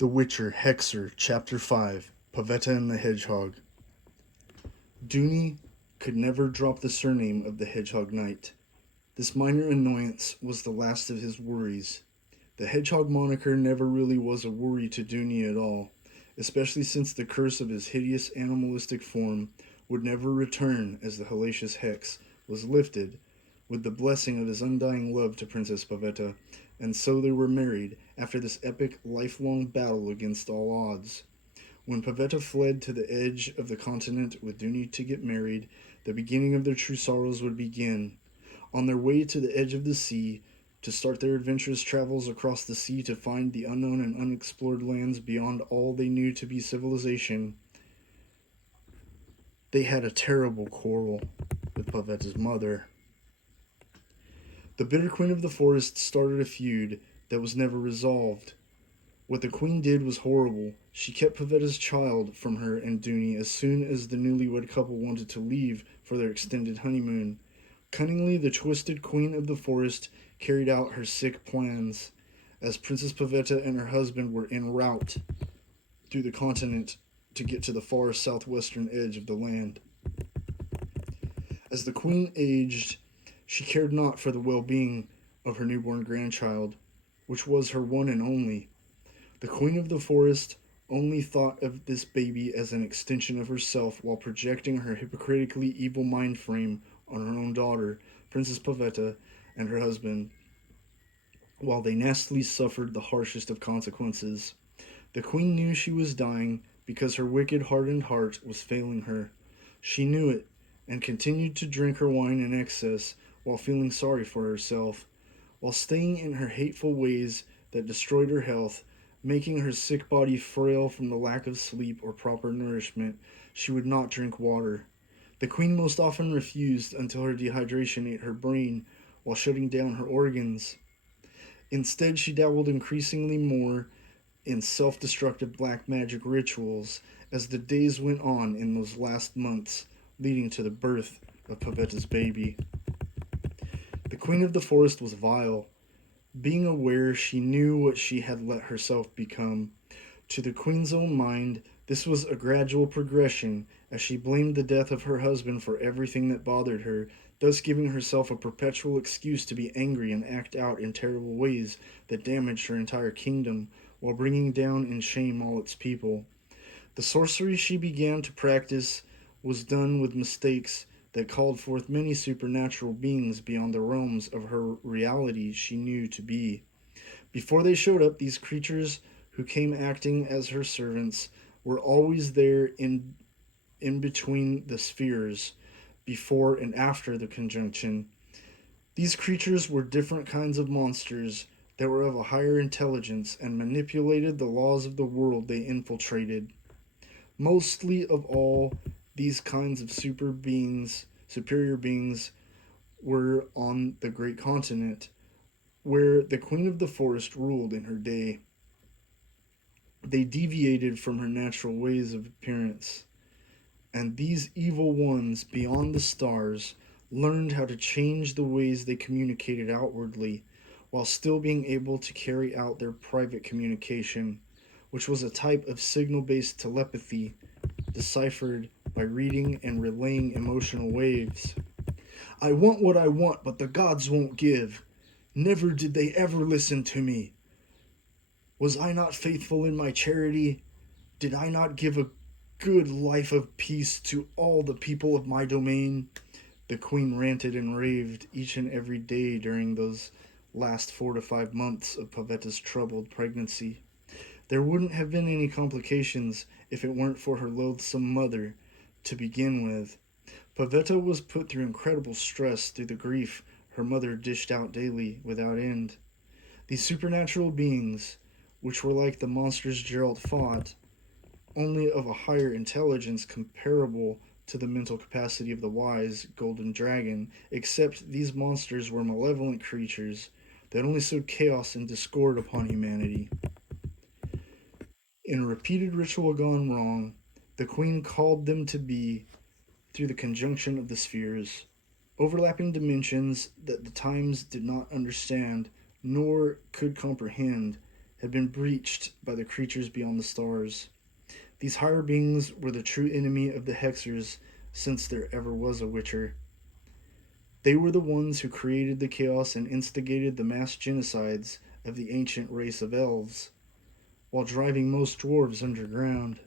The Witcher, Hexer, Chapter 5, Pavetta and the Hedgehog. Dooney could never drop the surname of the Hedgehog Knight. This minor annoyance was the last of his worries. The Hedgehog moniker never really was a worry to Dooney at all, especially since the curse of his hideous animalistic form would never return as the hellacious hex was lifted with the blessing of his undying love to Princess Pavetta, and so they were married after this epic lifelong battle against all odds. When Pavetta fled to the edge of the continent with Dooney to get married, the beginning of their true sorrows would begin. On their way to the edge of the sea, to start their adventurous travels across the sea to find the unknown and unexplored lands beyond all they knew to be civilization, they had a terrible quarrel with Pavetta's mother. The bitter queen of the forest started a feud that was never resolved. What the queen did was horrible. She kept Pavetta's child from her and Dooney as soon as the newlywed couple wanted to leave for their extended honeymoon. Cunningly, the twisted queen of the forest carried out her sick plans, as Princess Pavetta and her husband were en route through the continent to get to the far southwestern edge of the land. As the queen aged, she cared not for the well-being of her newborn grandchild, which was her one and only. The queen of the forest only thought of this baby as an extension of herself while projecting her hypocritically evil mind frame on her own daughter, Princess Pavetta, and her husband, while they nastily suffered the harshest of consequences. The queen knew she was dying because her wicked hardened heart was failing her. She knew it, and continued to drink her wine in excess while feeling sorry for herself, while staying in her hateful ways that destroyed her health, making her sick body frail from the lack of sleep or proper nourishment. She would not drink water. The queen most often refused until her dehydration ate her brain while shutting down her organs. Instead, she dabbled increasingly more in self-destructive black magic rituals as the days went on in those last months leading to the birth of Pavetta's baby. The queen of the forest was vile. Being aware, she knew what she had let herself become. To the queen's own mind, this was a gradual progression, as she blamed the death of her husband for everything that bothered her, thus giving herself a perpetual excuse to be angry and act out in terrible ways that damaged her entire kingdom, while bringing down in shame all its people. The sorcery she began to practice was done with mistakes that called forth many supernatural beings beyond the realms of her reality she knew to be. Before they showed up, these creatures who came acting as her servants were always there in between the spheres, before and after the conjunction. These creatures were different kinds of monsters that were of a higher intelligence and manipulated the laws of the world they infiltrated. Mostly of all, these kinds of superior beings, were on the great continent, where the queen of the forest ruled in her day. They deviated from her natural ways of appearance, and these evil ones beyond the stars learned how to change the ways they communicated outwardly, while still being able to carry out their private communication, which was a type of signal-based telepathy deciphered by reading and relaying emotional waves. I want what I want, but the gods won't give. Never did they ever listen to me. Was I not faithful in my charity? Did I not give a good life of peace to all the people of my domain? The queen ranted and raved each and every day during those last 4 to 5 months of Pavetta's troubled pregnancy. There wouldn't have been any complications if it weren't for her loathsome mother to begin with. Pavetta was put through incredible stress through the grief her mother dished out daily without end. These supernatural beings, which were like the monsters Gerald fought, only of a higher intelligence comparable to the mental capacity of the wise golden dragon, except these monsters were malevolent creatures that only sowed chaos and discord upon humanity. In a repeated ritual gone wrong, the queen called them to be through the conjunction of the spheres, overlapping dimensions that the times did not understand nor could comprehend, had been breached by the creatures beyond the stars. These higher beings were the true enemy of the Hexers since there ever was a Witcher. They were the ones who created the chaos and instigated the mass genocides of the ancient race of elves, while driving most dwarves underground.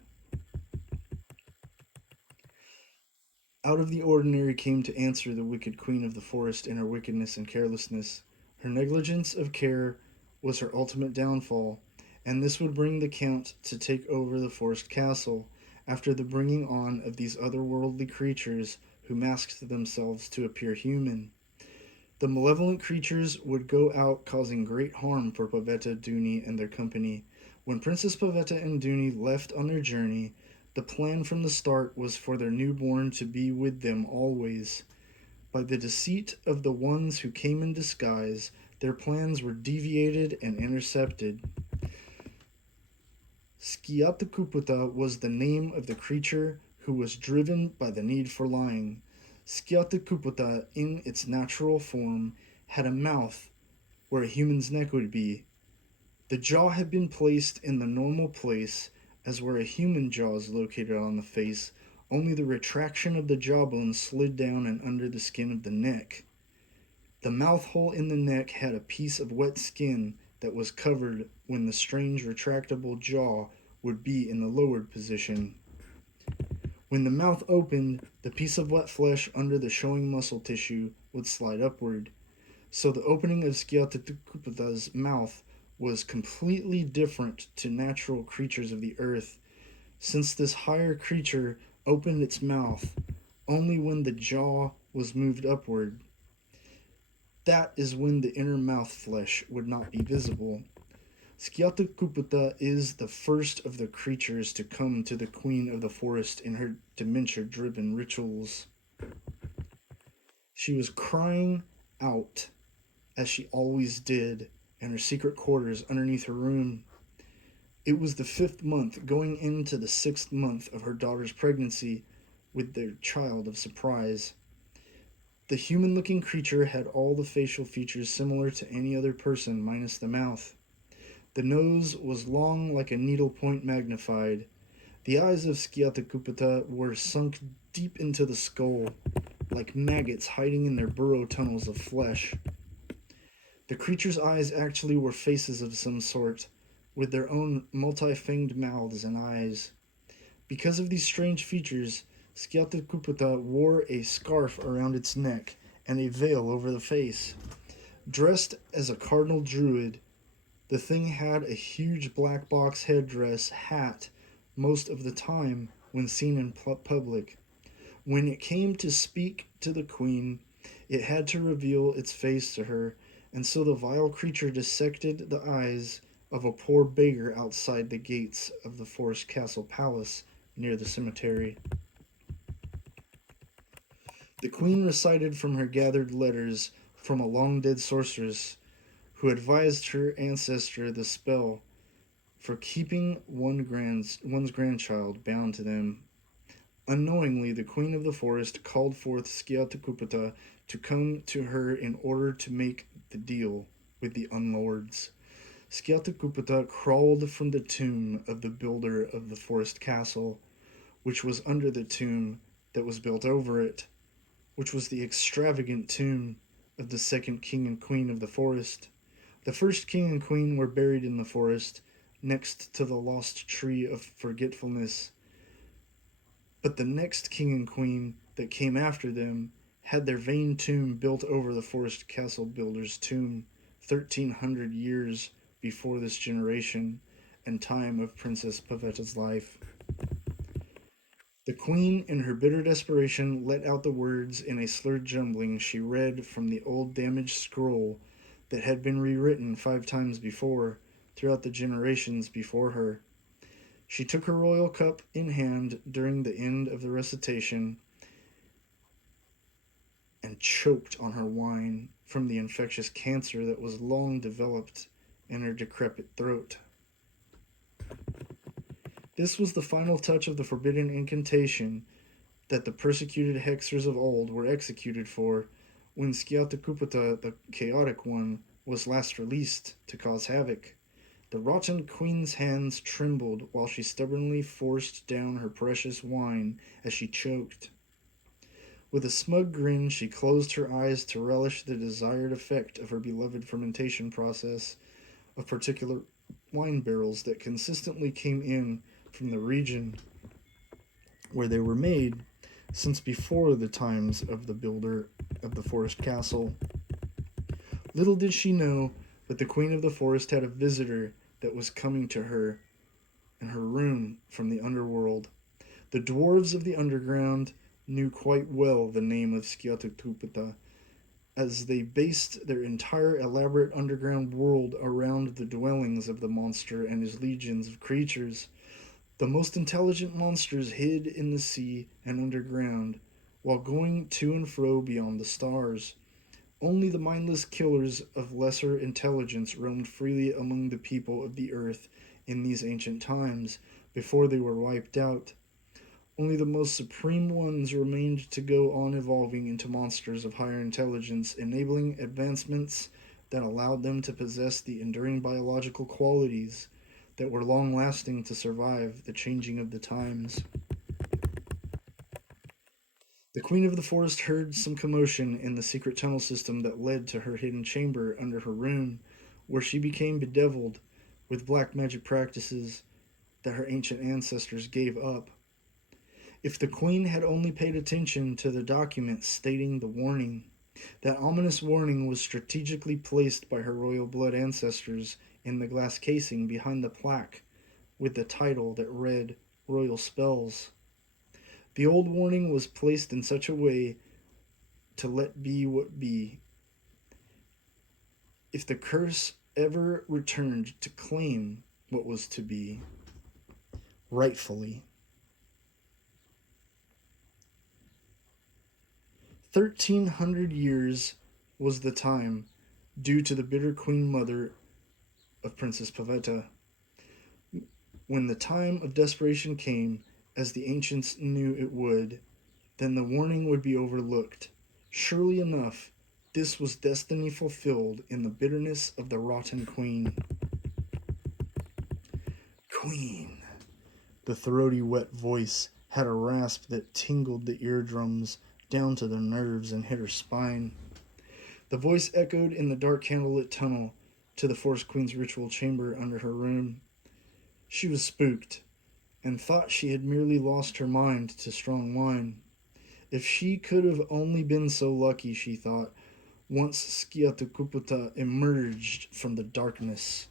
Out of the ordinary came to answer the wicked queen of the forest in her wickedness and carelessness. Her negligence of care was her ultimate downfall, and this would bring the Count to take over the forest castle after the bringing on of these otherworldly creatures who masked themselves to appear human. The malevolent creatures would go out causing great harm for Pavetta, Dooney, and their company. When Princess Pavetta and Dooney left on their journey, the plan from the start was for their newborn to be with them always. By the deceit of the ones who came in disguise, their plans were deviated and intercepted. Skiatakuputa was the name of the creature who was driven by the need for lying. Skiatakuputa, in its natural form, had a mouth where a human's neck would be. The jaw had been placed in the normal place as where a human jaw is located on the face, only the retraction of the jawbone slid down and under the skin of the neck. The mouth hole in the neck had a piece of wet skin that was covered when the strange retractable jaw would be in the lowered position. When the mouth opened, the piece of wet flesh under the showing muscle tissue would slide upward. So the opening of Skiatakupata's mouth was completely different to natural creatures of the earth, since this higher creature opened its mouth only when the jaw was moved upward. That is when the inner mouth flesh would not be visible. Skiatakupata is the first of the creatures to come to the Queen of the Forest in her dementia-driven rituals. She was crying out, as she always did, in her secret quarters underneath her room. It was the 5th month, going into the 6th month of her daughter's pregnancy with their child of surprise. The human-looking creature had all the facial features similar to any other person minus the mouth. The nose was long like a needlepoint magnified. The eyes of Skiatakupata were sunk deep into the skull, like maggots hiding in their burrow tunnels of flesh. The creature's eyes actually were faces of some sort, with their own multi-fanged mouths and eyes. Because of these strange features, Skiatakupata wore a scarf around its neck and a veil over the face. Dressed as a cardinal druid, the thing had a huge black box headdress hat most of the time when seen in public. When it came to speak to the queen, it had to reveal its face to her, and so the vile creature dissected the eyes of a poor beggar outside the gates of the Forest Castle Palace near the cemetery. The queen recited from her gathered letters from a long dead sorceress who advised her ancestor the spell for keeping one's grandchild bound to them. Unknowingly, the queen of the forest called forth Skiatakupata to come to her in order to make the deal with the unlords. Skiatakupata crawled from the tomb of the builder of the forest castle, which was under the tomb that was built over it, which was the extravagant tomb of the second king and queen of the forest. The first king and queen were buried in the forest, next to the lost tree of forgetfulness. But the next king and queen that came after them had their vain tomb built over the forest castle builder's tomb 1,300 years before this generation and time of Princess Pavetta's life. The queen, in her bitter desperation, let out the words in a slurred jumbling she read from the old damaged scroll that had been rewritten 5 times before, throughout the generations before her. She took her royal cup in hand during the end of the recitation and choked on her wine from the infectious cancer that was long developed in her decrepit throat. This was the final touch of the forbidden incantation that the persecuted hexers of old were executed for when Skiatakupata, the chaotic one, was last released to cause havoc. The rotten queen's hands trembled while she stubbornly forced down her precious wine as she choked. With a smug grin, she closed her eyes to relish the desired effect of her beloved fermentation process of particular wine barrels that consistently came in from the region where they were made since before the times of the builder of the forest castle. Little did she know that the queen of the forest had a visitor that was coming to her in her room from the underworld. The dwarves of the underground knew quite well the name of Skiatukupata, as they based their entire elaborate underground world around the dwellings of the monster and his legions of creatures. The most intelligent monsters hid in the sea and underground, while going to and fro beyond the stars. Only the mindless killers of lesser intelligence roamed freely among the people of the earth in these ancient times, before they were wiped out. Only the most supreme ones remained to go on evolving into monsters of higher intelligence, enabling advancements that allowed them to possess the enduring biological qualities that were long lasting to survive the changing of the times. The Queen of the Forest heard some commotion in the secret tunnel system that led to her hidden chamber under her room, where she became bedeviled with black magic practices that her ancient ancestors gave up. If the Queen had only paid attention to the document stating the warning, that ominous warning was strategically placed by her royal blood ancestors in the glass casing behind the plaque with the title that read Royal Spells. The old warning was placed in such a way to let be what be. If the curse ever returned to claim what was to be, rightfully. 1,300 years was the time due to the bitter queen mother of Princess Pavetta. When the time of desperation came, as the ancients knew it would, then the warning would be overlooked. Surely enough, this was destiny fulfilled in the bitterness of the rotten queen. Queen. The throaty, wet voice had a rasp that tingled the eardrums down to the nerves and hit her spine. The voice echoed in the dark candlelit tunnel to the Forest Queen's ritual chamber under her room. She was spooked, and thought she had merely lost her mind to strong wine. If she could have only been so lucky, she thought, once Skiatukuputa emerged from the darkness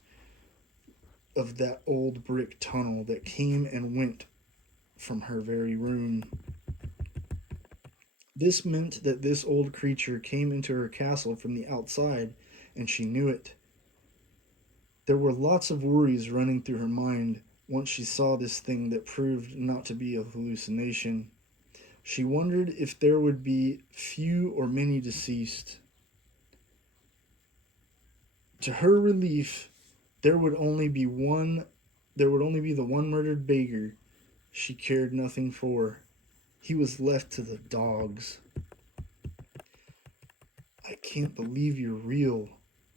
of that old brick tunnel that came and went from her very room. This meant that this old creature came into her castle from the outside, and she knew it. There were lots of worries running through her mind once she saw this thing that proved not to be a hallucination. She wondered if there would be few or many deceased. To her relief, there would only be the one murdered beggar she cared nothing for. He was left to the dogs. I can't believe you're real.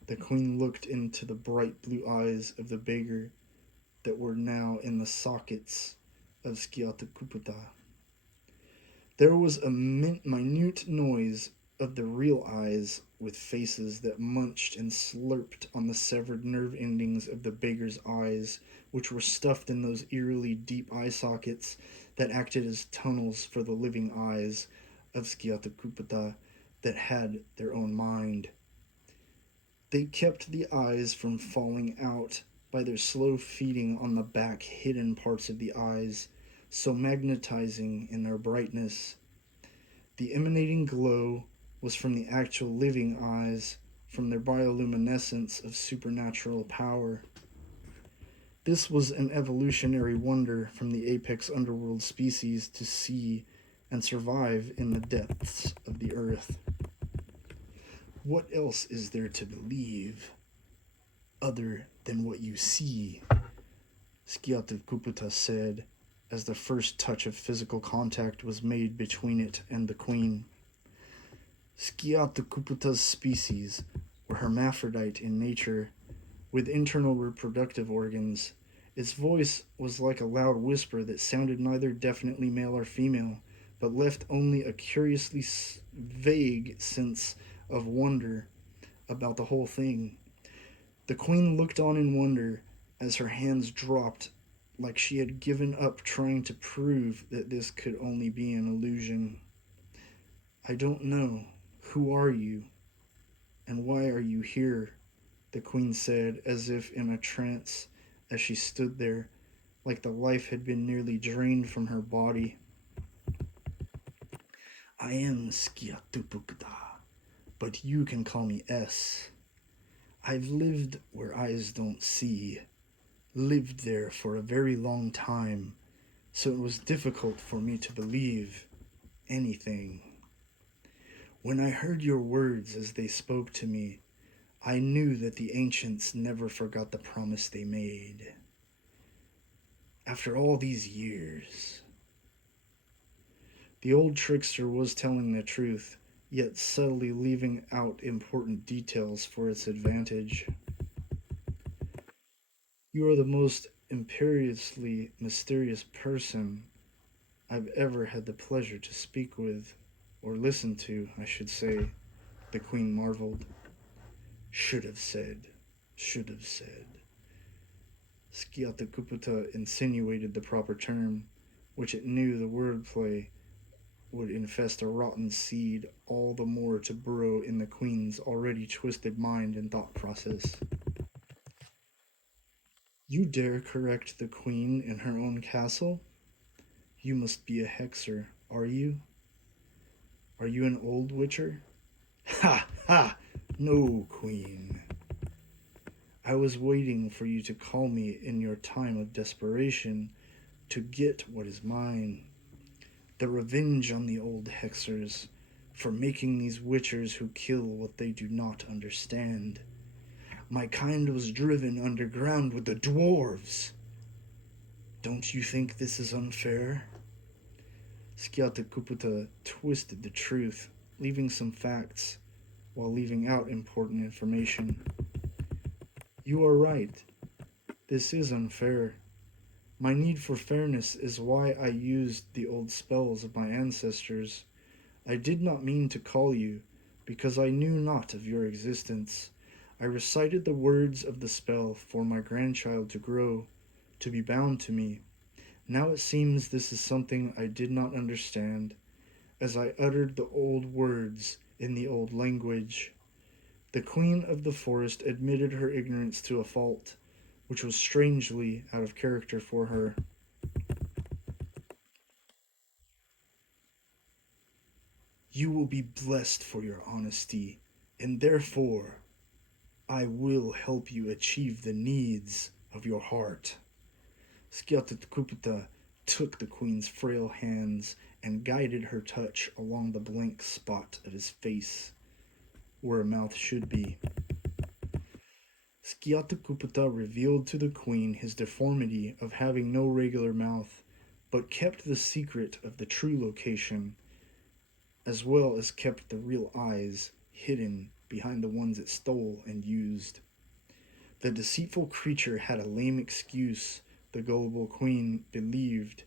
The queen looked into the bright blue eyes of the beggar that were now in the sockets of Skiatukuputa. There was a minute noise of the real eyes with faces that munched and slurped on the severed nerve endings of the beggar's eyes, which were stuffed in those eerily deep eye sockets that acted as tunnels for the living eyes of Skiatukuputa that had their own mind. They kept the eyes from falling out by their slow feeding on the back hidden parts of the eyes, so magnetizing in their brightness. The emanating glow was from the actual living eyes, from their bioluminescence of supernatural power. This was an evolutionary wonder from the apex underworld species to see and survive in the depths of the earth. What else is there to believe other than what you see? Skiatukuputa said, as the first touch of physical contact was made between it and the queen. Skiatukuputa's species were hermaphrodite in nature, with internal reproductive organs. Its voice was like a loud whisper that sounded neither definitely male or female, but left only a curiously vague sense of wonder about the whole thing. The queen looked on in wonder as her hands dropped, like she had given up trying to prove that this could only be an illusion. I don't know. Who are you? And why are you here? The queen said, as if in a trance, as she stood there, like the life had been nearly drained from her body. I am Skiatupukta, but you can call me S. I've lived where eyes don't see, lived there for a very long time, so it was difficult for me to believe anything. When I heard your words as they spoke to me, I knew that the ancients never forgot the promise they made. After all these years, the old trickster was telling the truth, yet subtly leaving out important details for its advantage. You are the most imperiously mysterious person I've ever had the pleasure to speak with, or listen to, I should say, the queen marveled. Should have said, should have said. Skiatakuputa insinuated the proper term, which it knew the wordplay would infest a rotten seed all the more to burrow in the queen's already twisted mind and thought process. You dare correct the queen in her own castle? You must be a hexer, are you? Are you an old witcher? Ha! Ha! No, queen. I was waiting for you to call me in your time of desperation to get what is mine. The revenge on the old hexers for making these witchers who kill what they do not understand. My kind was driven underground with the dwarves. Don't you think this is unfair? Skiatakuputa twisted the truth, leaving some facts while leaving out important information. You are right. This is unfair. My need for fairness is why I used the old spells of my ancestors. I did not mean to call you, because I knew not of your existence. I recited the words of the spell for my grandchild to grow, to be bound to me. Now it seems this is something I did not understand, as I uttered the old words in the old language. The queen of the forest admitted her ignorance to a fault, which was strangely out of character for her. You will be blessed for your honesty, and therefore I will help you achieve the needs of your heart. Skialtecuputa took the queen's frail hands and guided her touch along the blank spot of his face, where a mouth should be. Skialtecuputa revealed to the queen his deformity of having no regular mouth, but kept the secret of the true location, as well as kept the real eyes hidden behind the ones it stole and used. The deceitful creature had a lame excuse, the gullible queen believed,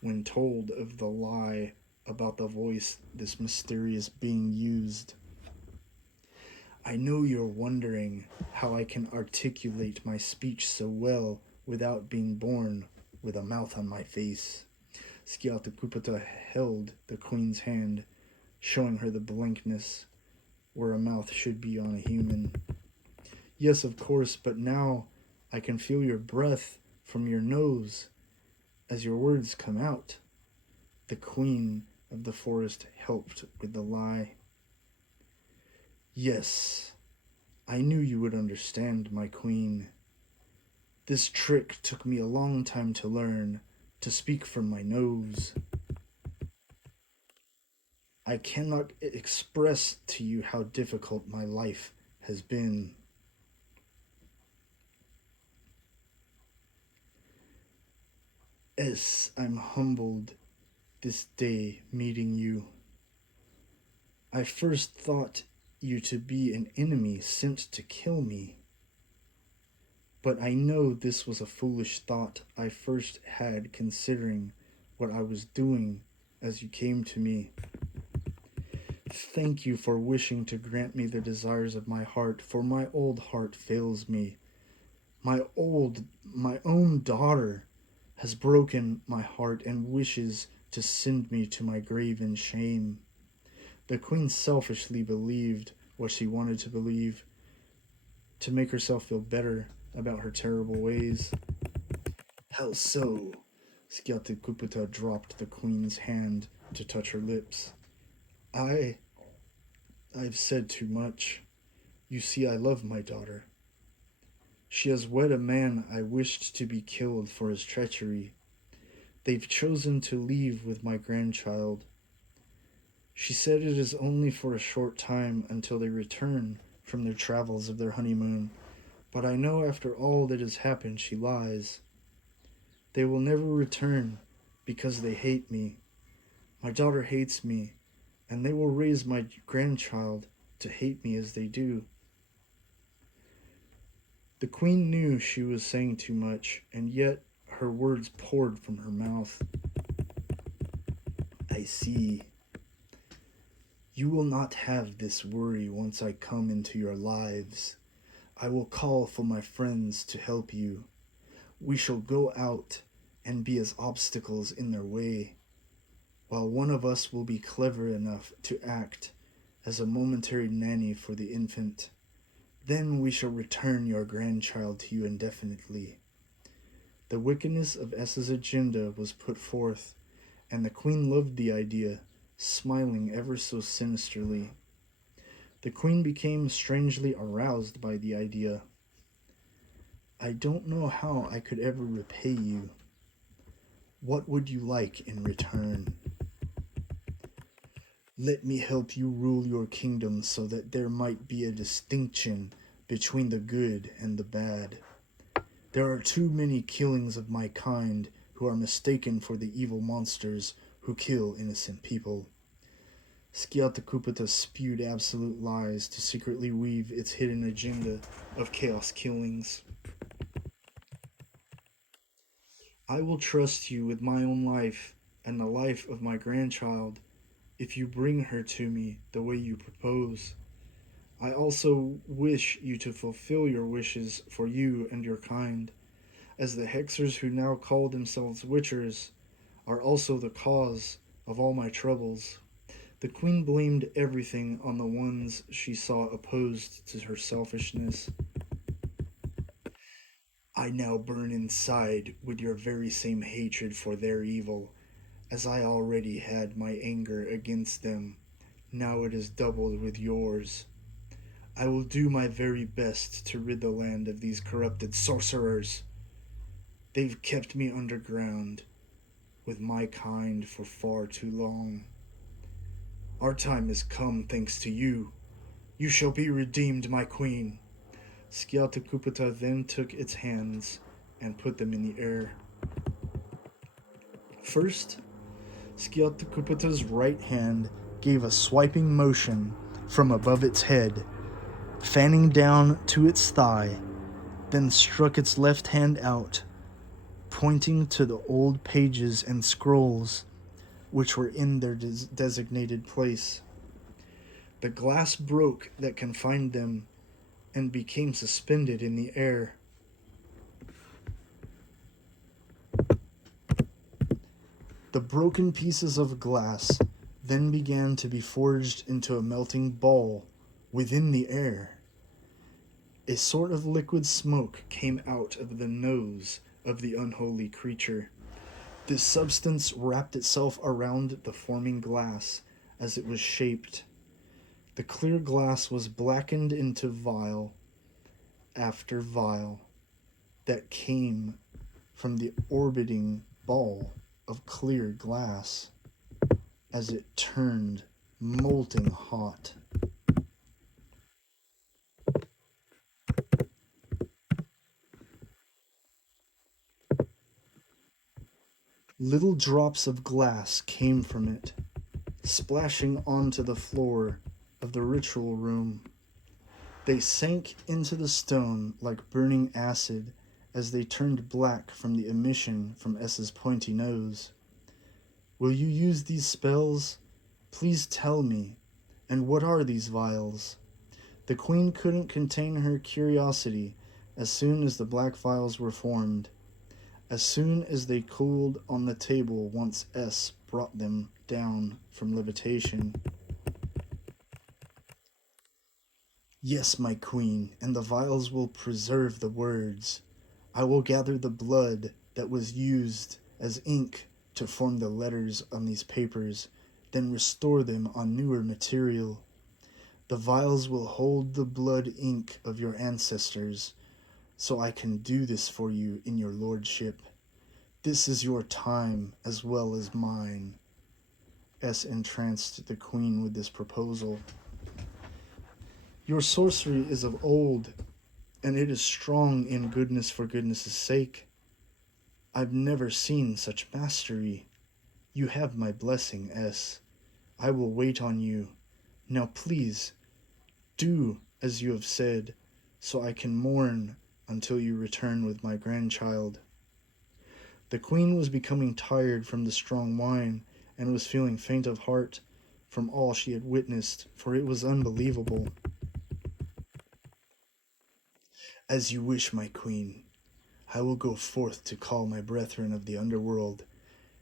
when told of the lie about the voice this mysterious being used. I know you're wondering how I can articulate my speech so well without being born with a mouth on my face. Skialtecuputa held the queen's hand, showing her the blankness where a mouth should be on a human. Yes, of course, but now I can feel your breath from your nose as your words come out. The queen of the forest helped with the lie. Yes, I knew you would understand, my queen. This trick took me a long time to learn, to speak from my nose. I cannot express to you how difficult my life has been. As I'm humbled this day meeting you. I first thought you to be an enemy sent to kill me. But I know this was a foolish thought I first had considering what I was doing as you came to me. Thank you for wishing to grant me the desires of my heart, for my old heart fails me. My own daughter has broken my heart and wishes to send me to my grave in shame. The queen selfishly believed what she wanted to believe to make herself feel better about her terrible ways. How so? Skiatekupita dropped the queen's hand to touch her lips. I. I've said too much. You see, I love my daughter. She has wed a man I wished to be killed for his treachery. They've chosen to leave with my grandchild. She said it is only for a short time until they return from their travels of their honeymoon, but I know after all that has happened she lies. They will never return because they hate me. My daughter hates me, and they will raise my grandchild to hate me as they do. The queen knew she was saying too much, and yet her words poured from her mouth. I see. You will not have this worry once I come into your lives. I will call for my friends to help you. We shall go out and be as obstacles in their way, while one of us will be clever enough to act as a momentary nanny for the infant. Then we shall return your grandchild to you indefinitely. The wickedness of S's agenda was put forth, and the queen loved the idea, smiling ever so sinisterly. The queen became strangely aroused by the idea. I don't know how I could ever repay you. What would you like in return? Let me help you rule your kingdom so that there might be a distinction between the good and the bad. There are too many killings of my kind who are mistaken for the evil monsters who kill innocent people. Skiatekupita spewed absolute lies to secretly weave its hidden agenda of chaos killings. I will trust you with my own life and the life of my grandchild if you bring her to me the way you propose. I also wish you to fulfill your wishes for you and your kind, as the Hexers who now call themselves Witchers are also the cause of all my troubles. The queen blamed everything on the ones she saw opposed to her selfishness. I now burn inside with your very same hatred for their evil, as I already had my anger against them. Now it is doubled with yours. I will do my very best to rid the land of these corrupted sorcerers. They've kept me underground with my kind for far too long. Our time has come thanks to you. You shall be redeemed, my queen. Skiatekupita then took its hands and put them in the air. First, Skiatekupita's right hand gave a swiping motion from above its head, fanning down to its thigh, then struck its left hand out, pointing to the old pages and scrolls which were in their designated place. The glass broke that confined them and became suspended in the air. The broken pieces of glass then began to be forged into a melting ball within the air. A sort of liquid smoke came out of the nose of the unholy creature. This substance wrapped itself around the forming glass as it was shaped. The clear glass was blackened into vial after vial that came from the orbiting ball of clear glass as it turned molten hot. Little drops of glass came from it, splashing onto the floor of the ritual room. They sank into the stone like burning acid as they turned black from the emission from S's pointy nose. Will you use these spells? Please tell me. And what are these vials? The queen couldn't contain her curiosity as soon as the black vials were formed. As soon as they cooled on the table once S brought them down from levitation. Yes, my queen, and the vials will preserve the words. I will gather the blood that was used as ink to form the letters on these papers, then restore them on newer material. The vials will hold the blood ink of your ancestors, so I can do this for you in your lordship. This is your time as well as mine. S entranced the queen with this proposal. Your sorcery is of old, and it is strong in goodness for goodness' sake. I've never seen such mastery. You have my blessing, S. I will wait on you. Now please, do as you have said, so I can mourn until you return with my grandchild. The queen was becoming tired from the strong wine, and was feeling faint of heart from all she had witnessed, for it was unbelievable. As you wish, my queen. I will go forth to call my brethren of the underworld,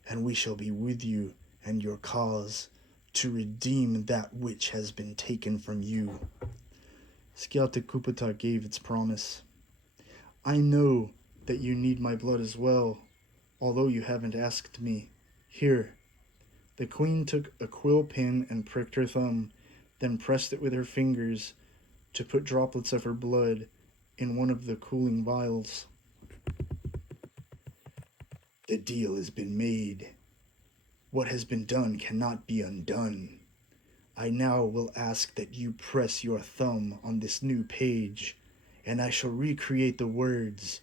and we shall be with you and your cause to redeem that which has been taken from you. Skiatekupata gave its promise. I know that you need my blood as well, although you haven't asked me. Here. The queen took a quill pen and pricked her thumb, then pressed it with her fingers to put droplets of her blood in one of the cooling vials. The deal has been made. What has been done cannot be undone. I now will ask that you press your thumb on this new page, and I shall recreate the words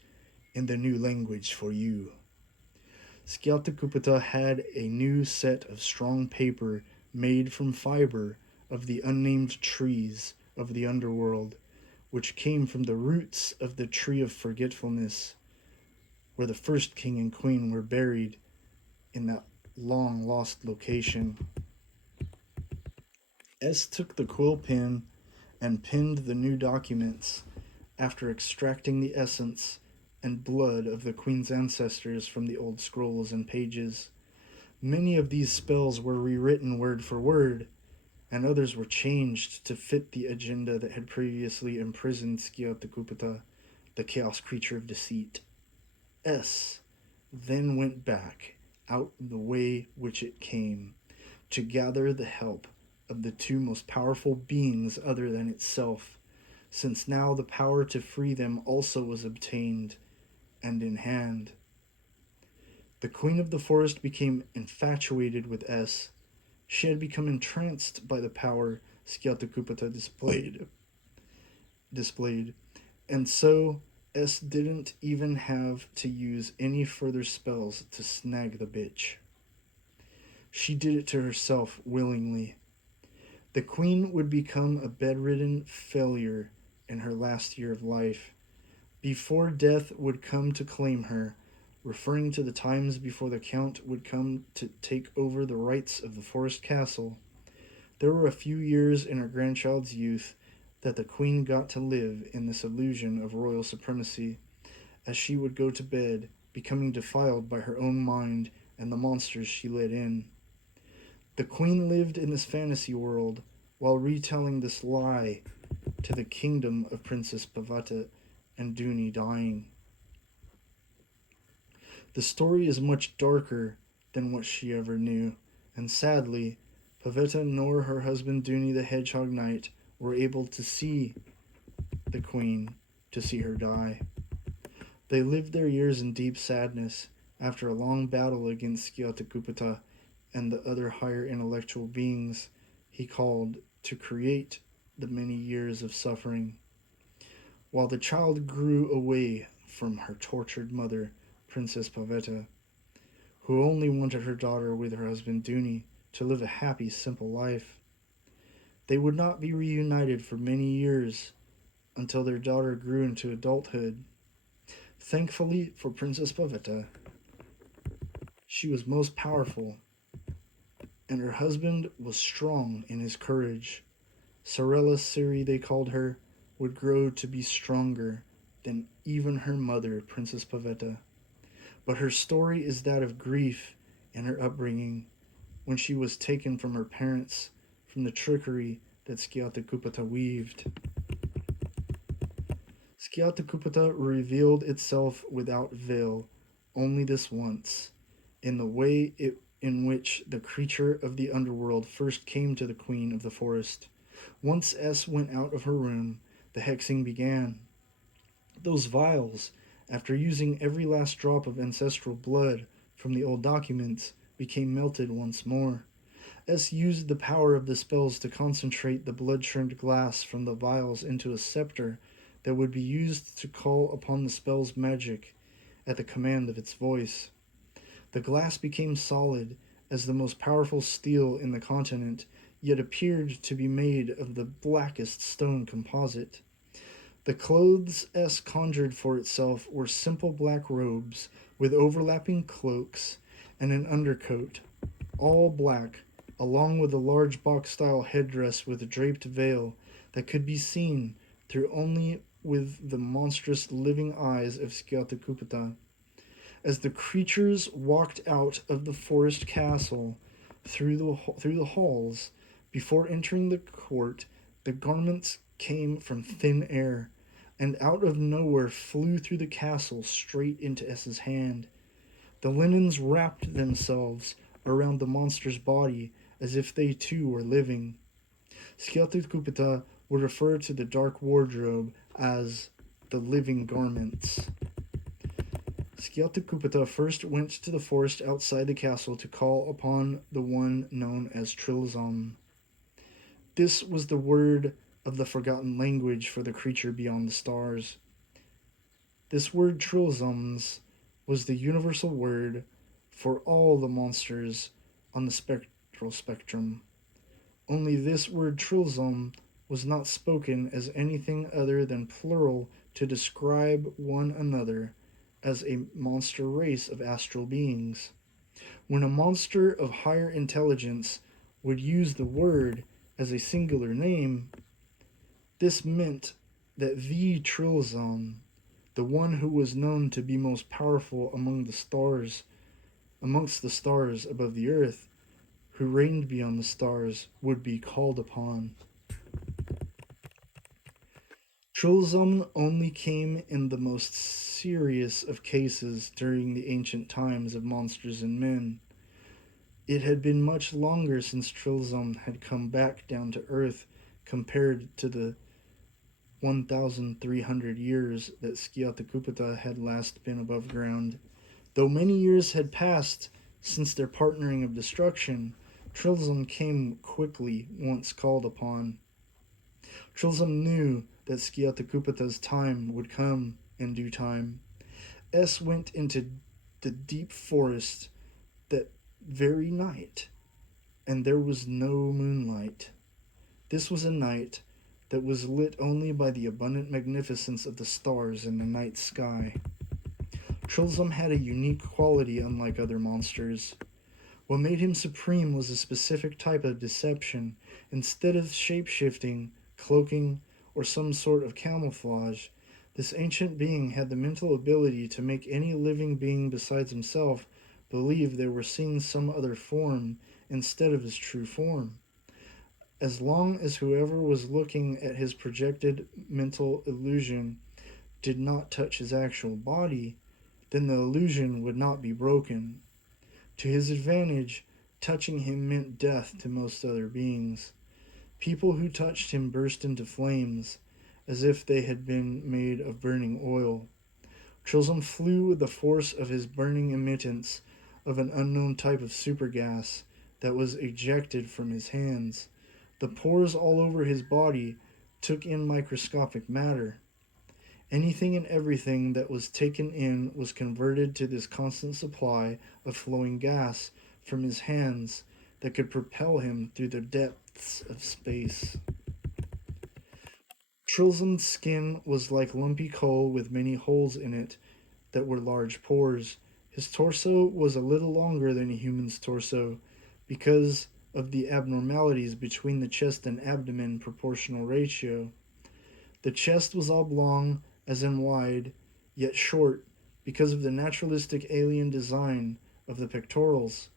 in the new language for you. Skiatekupata had a new set of strong paper made from fiber of the unnamed trees of the underworld, which came from the roots of the tree of forgetfulness, where the first king and queen were buried in that long lost location. S took the quill pen and penned the new documents after extracting the essence and blood of the queen's ancestors from the old scrolls and pages. Many of these spells were rewritten word for word, and others were changed to fit the agenda that had previously imprisoned Skiatekupata, the chaos creature of deceit. S then went back out the way which it came, to gather the help of the two most powerful beings other than itself, since now the power to free them also was obtained and in hand. The queen of the forest became infatuated with S. She had become entranced by the power Skiatekupata displayed, and so S didn't even have to use any further spells to snag the bitch. She did it to herself willingly. The queen would become a bedridden failure in her last year of life, before death would come to claim her, referring to the times before the count would come to take over the rights of the forest castle. There were a few years in her grandchild's youth that the queen got to live in this illusion of royal supremacy, as she would go to bed, becoming defiled by her own mind and the monsters she let in. The queen lived in this fantasy world while retelling this lie to the kingdom of Princess Pavetta and Dooney dying. The story is much darker than what she ever knew, and sadly, Pavetta nor her husband Dooney the Hedgehog Knight were able to see the queen, to see her die. They lived their years in deep sadness after a long battle against Skiatekupata and the other higher intellectual beings he called to create the many years of suffering. While the child grew away from her tortured mother, Princess Pavetta, who only wanted her daughter with her husband Dooney to live a happy, simple life. They would not be reunited for many years, until their daughter grew into adulthood. Thankfully for Princess Pavetta, she was most powerful, and her husband was strong in his courage. Sorella Siri, they called her, would grow to be stronger than even her mother, Princess Pavetta. But her story is that of grief and her upbringing when she was taken from her parents from the trickery that Skiathekupata weaved. Skiathekupata revealed itself without veil only this once, in the way in which the creature of the underworld first came to the queen of the forest. Once S went out of her room, the hexing began. Those vials, after using every last drop of ancestral blood from the old documents, became melted once more. S used the power of the spells to concentrate the blood-churned glass from the vials into a scepter that would be used to call upon the spell's magic at the command of its voice. The glass became solid as the most powerful steel in the continent, yet appeared to be made of the blackest stone composite. The clothes S conjured for itself were simple black robes with overlapping cloaks and an undercoat, all black, along with a large box-style headdress with a draped veil that could be seen through only with the monstrous living eyes of Skiathekupata. As the creatures walked out of the forest castle through the halls, before entering the court, the garments came from thin air, and out of nowhere flew through the castle straight into S's hand. The linens wrapped themselves around the monster's body as if they too were living. Skiathekupata would refer to the dark wardrobe as the living garments. Skiathekupata first went to the forest outside the castle to call upon the one known as Trilzom. This was the word of the forgotten language for the creature beyond the stars. This word Trilzoms was the universal word for all the monsters on the spectral spectrum. Only this word Trilzom was not spoken as anything other than plural to describe one another as a monster race of astral beings. When a monster of higher intelligence would use the word as a singular name, this meant that the Trilzom, the one who was known to be most powerful amongst the stars above the earth, who reigned beyond the stars, would be called upon. Trilzom only came in the most serious of cases during the ancient times of monsters and men. It had been much longer since Trilzom had come back down to earth compared to the 1,300 years that Skiathekupata had last been above ground. Though many years had passed since their partnering of destruction, Trilzom came quickly once called upon. Trilzom knew that Skiathekupata's time would come in due time. S went into the deep forest that very night, and there was no moonlight. This was a night that was lit only by the abundant magnificence of the stars in the night sky. Trilzom had a unique quality unlike other monsters. What made him supreme was a specific type of deception. Instead of shape-shifting, cloaking, or some sort of camouflage, this ancient being had the mental ability to make any living being besides himself believe they were seeing some other form instead of his true form. As long as whoever was looking at his projected mental illusion did not touch his actual body, then the illusion would not be broken. To his advantage, touching him meant death to most other beings. People who touched him burst into flames, as if they had been made of burning oil. Trilzom flew with the force of his burning emittance of an unknown type of super gas that was ejected from his hands. The pores all over his body took in microscopic matter. Anything and everything that was taken in was converted to this constant supply of flowing gas from his hands that could propel him through the depths of space. Trilsum's skin was like lumpy coal with many holes in it that were large pores. His torso was a little longer than a human's torso because of the abnormalities between the chest and abdomen proportional ratio. The chest was oblong, as in wide, yet short because of the naturalistic alien design of the pectorals,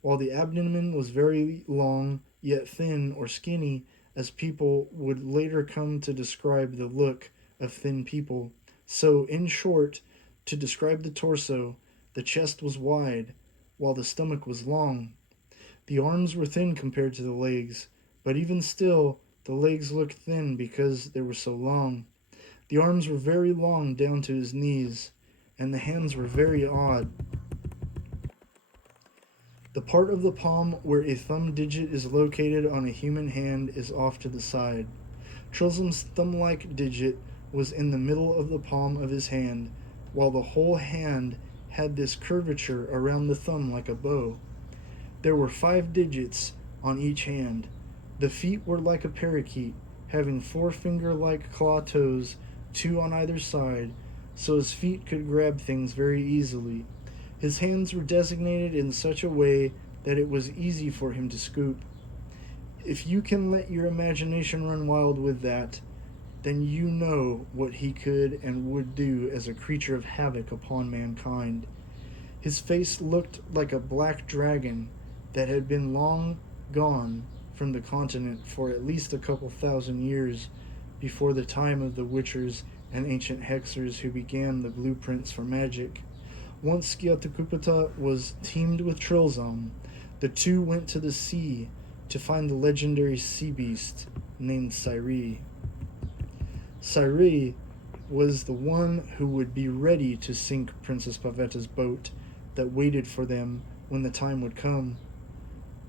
while the abdomen was very long, yet thin or skinny, as people would later come to describe the look of thin people. So, in short, to describe the torso, the chest was wide, while the stomach was long. The arms were thin compared to the legs, but even still, the legs looked thin because they were so long. The arms were very long down to his knees, and the hands were very odd. The part of the palm where a thumb digit is located on a human hand is off to the side. Trilsum's thumb like digit was in the middle of the palm of his hand, while the whole hand had this curvature around the thumb like a bow. There were 5 digits on each hand. The feet were like a parakeet, having 4 finger like claw toes, 2 on either side, so his feet could grab things very easily. His hands were designated in such a way that it was easy for him to scoop. If you can let your imagination run wild with that, then you know what he could and would do as a creature of havoc upon mankind. His face looked like a black dragon that had been long gone from the continent for at least a couple thousand years before the time of the Witchers and ancient Hexers who began the blueprints for magic. Once Skiatakupata was teamed with Trilzom, the two went to the sea to find the legendary sea beast named Sairi. Sairi was the one who would be ready to sink Princess Pavetta's boat that waited for them when the time would come.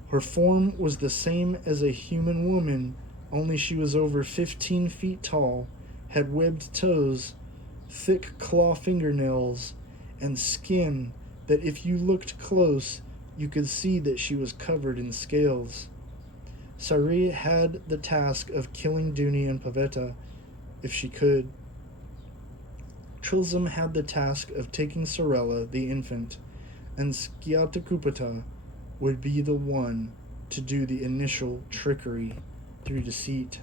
Her form was the same as a human woman, only she was over 15 feet tall, had webbed toes, thick claw fingernails, and skin that if you looked close, you could see that she was covered in scales. Sairi had the task of killing Dooney and Pavetta, if she could. Trilzum had the task of taking Sorella, the infant, and Skiatakupata would be the one to do the initial trickery through deceit.